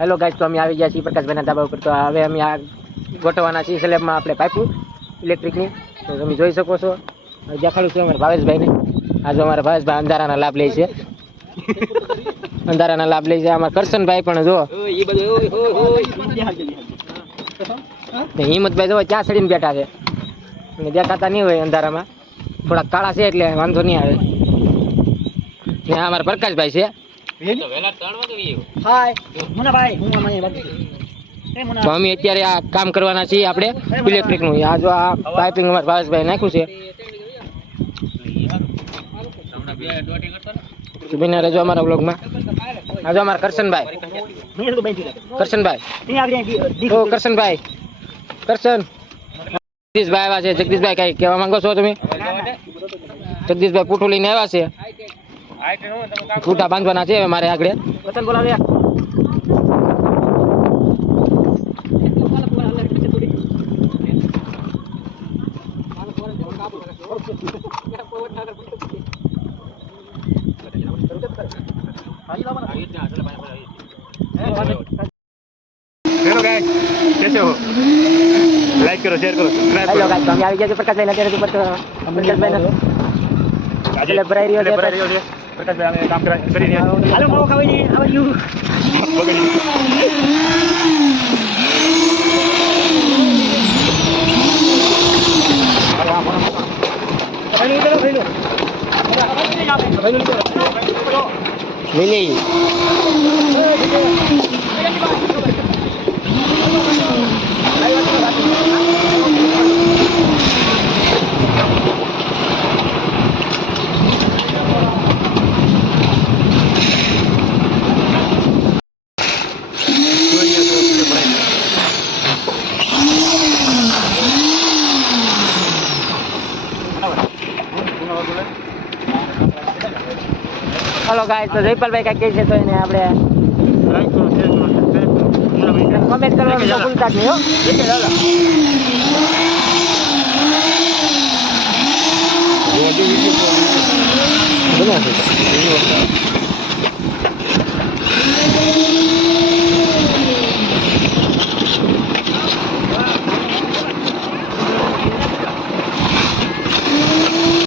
Hello guys, તો અમે આવી ગયા છીએ પ્રકાશભાઈના ધાબા ઉપર. તો હવે અમે આ ગોઠવવાના છીએ સ્લેબમાં આપણે પાઇપો ઇલેક્ટ્રિકની. તો તમે જોઈ શકો છો. દેખાડું છું અમારા ભાવેશભાઈને. આ જો અમારા ભાવેશભાઈ અંધારાના લાભ લે છે. અંધારાના લાભ લે છે. અમારા કરશનભાઈ પણ જો હિંમતભાઈ જો ક્યાં ચડીને બેઠા છે. અને દેખાતા નહીં હોય અંધારામાં, થોડા કાળા છે એટલે વાંધો નહીં આવે. ને અમારા પ્રકાશભાઈ છે. તો અમે અત્યારે આ કામ કરવાના છીએ આપણે ઇલેક્ટ્રિકનું. આ જો આ પાઇપિંગ અમારા ભાવેશભાઈ નાખ્યું છે. બિના રહેજો અમારા બ્લોગમાં. આ જો અમારા કરશનભાઈ કરશન જગદીશભાઈ આવ્યા છે. જગદીશભાઈ કઈ કહેવા માંગો છો તમે? જગદીશભાઈ પૂઠું લઈને આવ્યા છે. પૂઠા બાંધવાના છે મારે આગળ. हेलो गाइस, कैसे हो? लाइक करो, शेयर करो, सब्सक्राइब करो. હેલો ગાઈસ, તો અમે આવી ગયા છે પ્રકાશભાઈ અત્યારે ઉપર. તો પ્રકાશભાઈ એટલે ભરાઈ રહ્યો છે. પ્રકાશભાઈ અમે કામ કરી રહ્યા છીએ. હાલો માવો ખાવી નહીં. How you lily hello guys, તો જયપાલભાઈ કઈ કહે છે તો એને આપણે લાઈક કરો, શેર કરો, સબસ્ક્રાઇબ કરો. કમેન્ટ કરવાનું તો ભૂલતા જ નહીં હો.